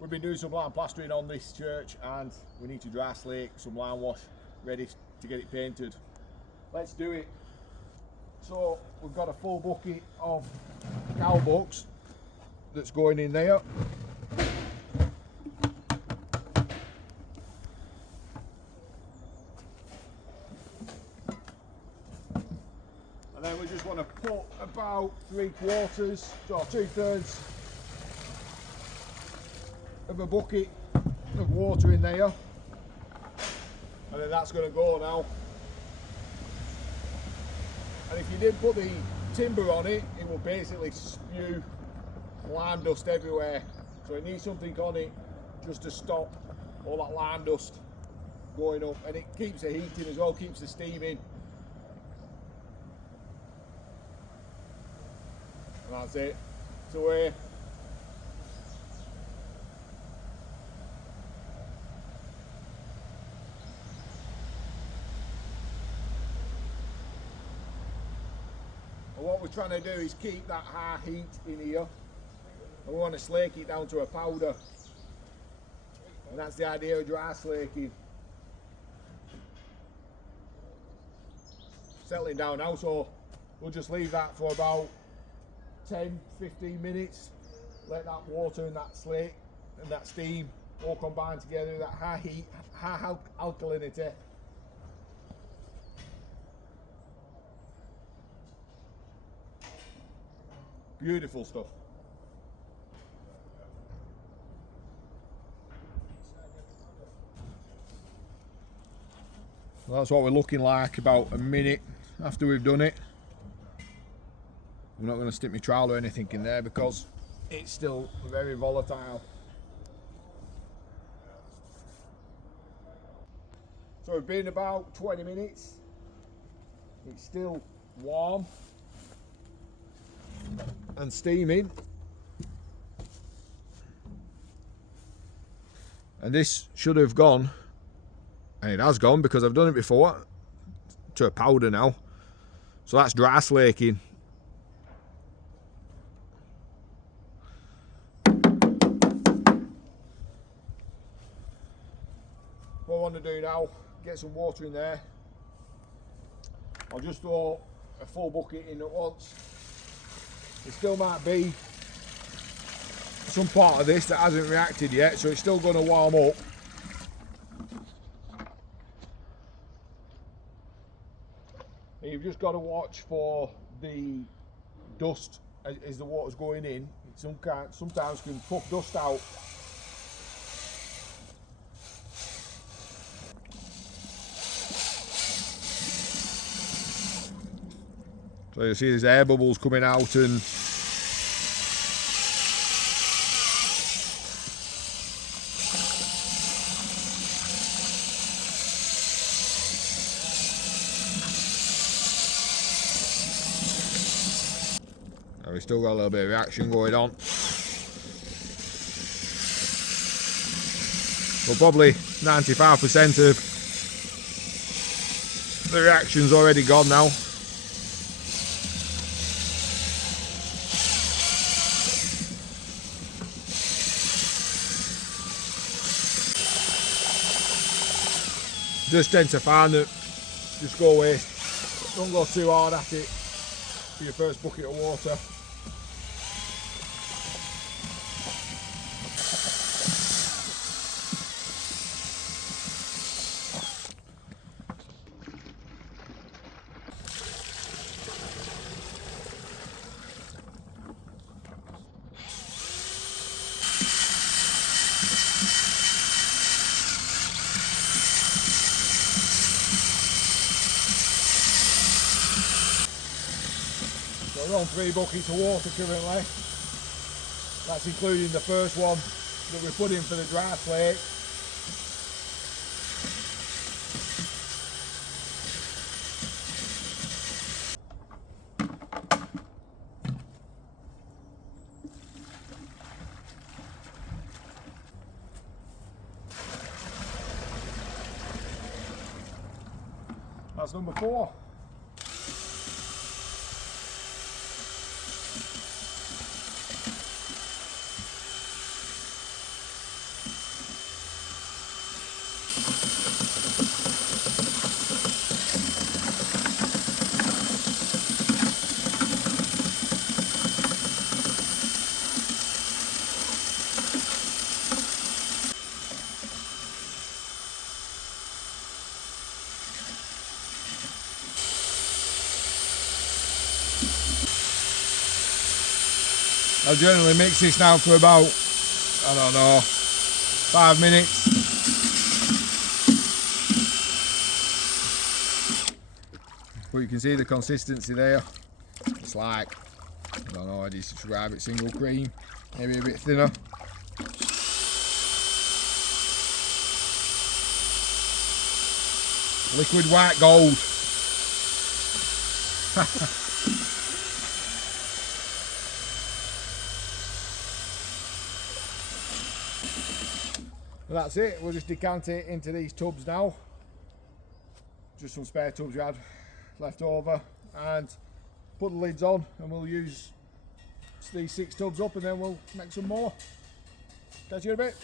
We've been doing some lime plastering on this church and we need to dry slake some lime wash ready to get it painted. Let's do it. So we've got a full bucket of cow bucks that's going in there. And then we just want to put about 3/4 or 2/3 of a bucket of water in there, and then that's going to go now. And if you did put the timber on it, it will basically spew lime dust everywhere, so it needs something on it just to stop all that lime dust going up, and it keeps the heat in as well, keeps the steam in. And that's it. It's away. And what we're trying to do is keep that high heat in here, and we want to slake it down to a powder, and that's the idea of dry slaking. Settling down now, so we'll just leave that for about 10-15 minutes, let that water and that slake and that steam all combine together with that high heat, high alkalinity. Beautiful stuff. So that's what we're looking like about a minute after we've done it. I'm not going to stick my trowel or anything in there because it's still very volatile. So we've been about 20 minutes. It's still warm and steaming. And this should have gone, and it has gone because I've done it before, to a powder now. So that's dry slaking. What I want to do now, get some water in there. I'll just throw a full bucket in at once. There still might be some part of this that hasn't reacted yet, so it's still going to warm up. And you've just got to watch for the dust as the water's going in. Sometimes can puff dust out. So you see there's air bubbles coming out, and we've still got a little bit of reaction going on. Well, probably 95% of the reaction's already gone now. Just tend to find that just go away, don't go too hard at it for your first bucket of water. We're on 3 buckets of water currently. That's including the first one that we put in for the dry slake. That's number 4. I'll generally mix this now for about, I don't know, 5 minutes. But you can see the consistency there. It's like, I don't know how to describe it, single cream, maybe a bit thinner. Liquid white gold. And that's it, we'll just decant it into these tubs now. Just some spare tubs we had left over, and put the lids on, and we'll use these 6 tubs up, and then we'll make some more. Catch you in a bit.